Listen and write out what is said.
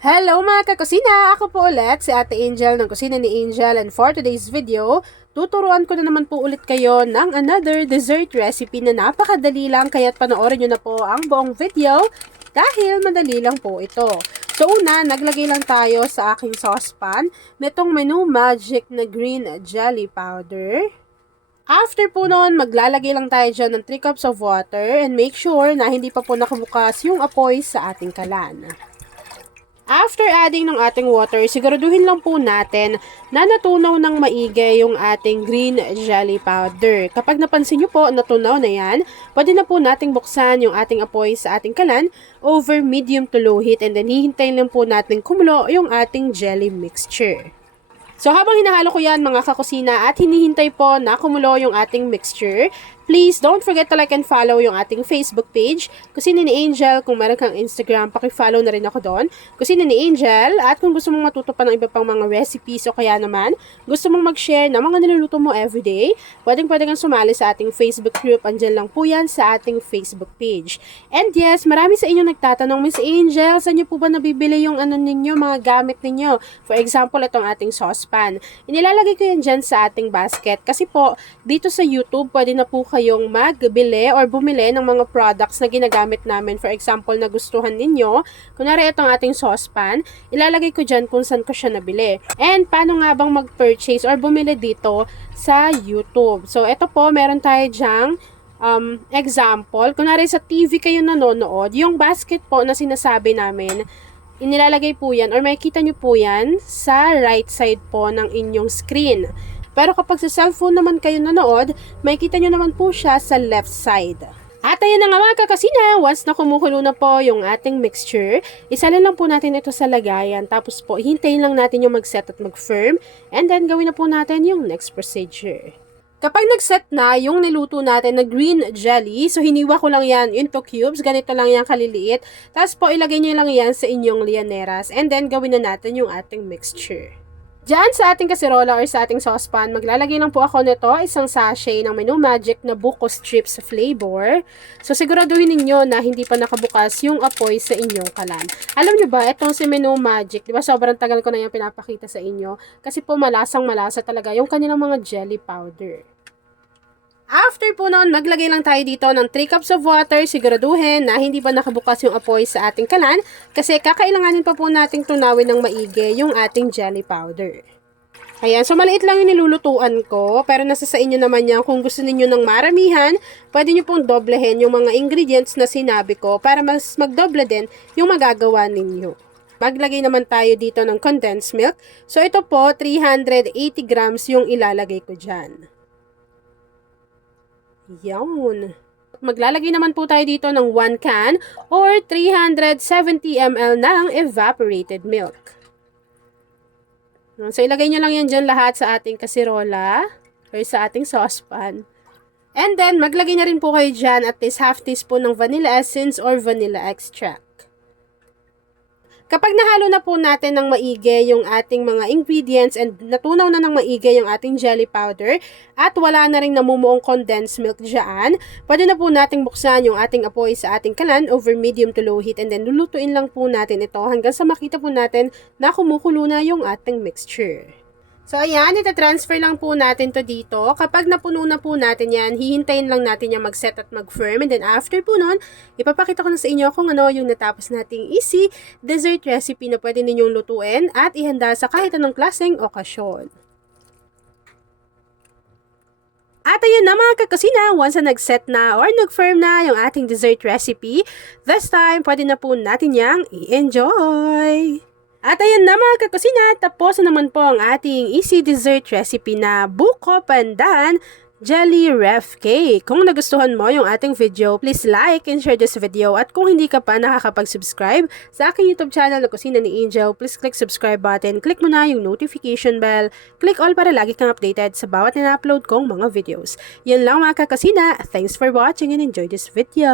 Hello mga kakusina! Ako po ulit si Ate Angel ng Kusina ni Angel, and for today's video, tuturuan ko na naman po ulit kayo ng another dessert recipe na napakadali lang, kaya't panoorin nyo na po ang buong video dahil madali lang po ito. So una, naglagay lang tayo sa aking saucepan nitong Menu Magic na green jelly powder. After po noon, maglalagay lang tayo dyan ng 3 cups of water and make sure na hindi pa po nakabukas yung apoy sa ating kalan. After adding ng ating water, siguraduhin lang po natin na natunaw ng maigi yung ating green jelly powder. Kapag napansin nyo po, natunaw na yan, pwede na po nating buksan yung ating apoy sa ating kalan over medium to low heat, and then hihintayin lang po natin kumulo yung ating jelly mixture. So habang hinahalo ko yan mga kakusina at hinihintay po na kumulo yung ating mixture, please don't forget to like and follow yung ating Facebook page, Kusina ni Angel. Kung meron kang Instagram, paki-follow na rin ako doon, Kusina ni Angel. At kung gusto mong matuto pa ng iba pang mga recipes o kaya naman gusto mong mag-share ng mga niluluto mo everyday, pwede kang sumali sa ating Facebook group. Andyan lang po yan sa ating Facebook page. And yes, marami sa inyo nagtatanong, Miss Angel, saan nyo po ba nabibili yung ninyo, mga gamit ninyo? For example, itong ating saucepan. Inilalagay ko yan dyan sa ating basket kasi po, dito sa YouTube, pwede na po kayong magbili or bumili ng mga products na ginagamit namin. For example, nagustuhan ninyo, kunwari itong ating saucepan, ilalagay ko dyan kung saan ko siya nabili. And paano nga bang mag-purchase or bumili dito sa YouTube? So, ito po, meron tayo dyang example. Kunwari sa TV kayo nanonood, yung basket po na sinasabi namin, inilalagay po yan or makikita nyo po yan sa right side po ng inyong screen. Pero kapag sa cellphone naman kayo nanood, makikita nyo naman po siya sa left side. At ayan na nga mga kakasina, once na kumukulo na po yung ating mixture, isalin lang po natin ito sa lagayan. Tapos po, hintayin lang natin yung mag-set at mag-firm. And then, gawin na po natin yung next procedure. Kapag nag-set na yung niluto natin na green jelly, so hiniwa ko lang yan into cubes, ganito lang yan kaliliit. Tapos po, ilagay nyo lang yan sa inyong lianeras. And then, gawin na natin yung ating mixture. Diyan sa ating kaserola or sa ating saucepan, maglalagay lang po ako nito isang sachet ng Menu Magic na buko strips flavor. So siguraduhin ninyo na hindi pa nakabukas yung apoy sa inyong kalan. Alam nyo ba, itong si Menu Magic, di ba sobrang tagal ko na yung pinapakita sa inyo, kasi po malasang malasa talaga yung kanilang mga jelly powder. After po noon, maglagay lang tayo dito ng 3 cups of water. Siguraduhin na hindi pa nakabukas yung apoy sa ating kalan kasi kakailanganin pa po nating tunawin ng maigi yung ating jelly powder. Ayan, so maliit lang yung nilulutuan ko, pero nasa sa inyo naman yan. Kung gusto niyo ng maramihan, pwede nyo pong doblehin yung mga ingredients na sinabi ko para mas magdoble din yung magagawa ninyo. Maglagay naman tayo dito ng condensed milk. So ito po, 380 grams yung ilalagay ko dyan. Yan. Maglalagay naman po tayo dito ng 1 can or 370 ml ng evaporated milk. So, ilagay nyo lang yan dyan lahat sa ating kasirola or sa ating saucepan. And then, maglagay na rin po kayo dyan at least half teaspoon ng vanilla essence or vanilla extract. Kapag nahalo na po natin ng maigi yung ating mga ingredients and natunaw na ng maigi yung ating jelly powder at wala na rin namumuong condensed milk dyan, pwede na po nating buksan yung ating apoy sa ating kalan over medium to low heat, and then lulutuin lang po natin ito hanggang sa makita po natin na kumukulo na yung ating mixture. So, ayan, itatransfer lang po natin to dito. Kapag napuno na po natin yan, hihintayin lang natin yung mag-set at mag-firm. And then, after po nun, ipapakita ko na sa inyo kung ano yung natapos nating easy dessert recipe na pwede ninyong lutuin at ihanda sa kahit anong klaseng okasyon. At ayun na mga kakusina, once na nag-set na or nag-firm na yung ating dessert recipe, this time, pwede na po natin yang i-enjoy! At ayun na mga kakusina, tapos na naman po ang ating easy dessert recipe na buko pandan jelly ref cake. Kung nagustuhan mo yung ating video, please like and share this video. At kung hindi ka pa nakakapag-subscribe sa aking YouTube channel na Kusina ni Angel, please click subscribe button, click mo na yung notification bell, click all para lagi kang updated sa bawat na-upload kong mga videos. Yan lang mga kakusina. Thanks for watching and enjoy this video.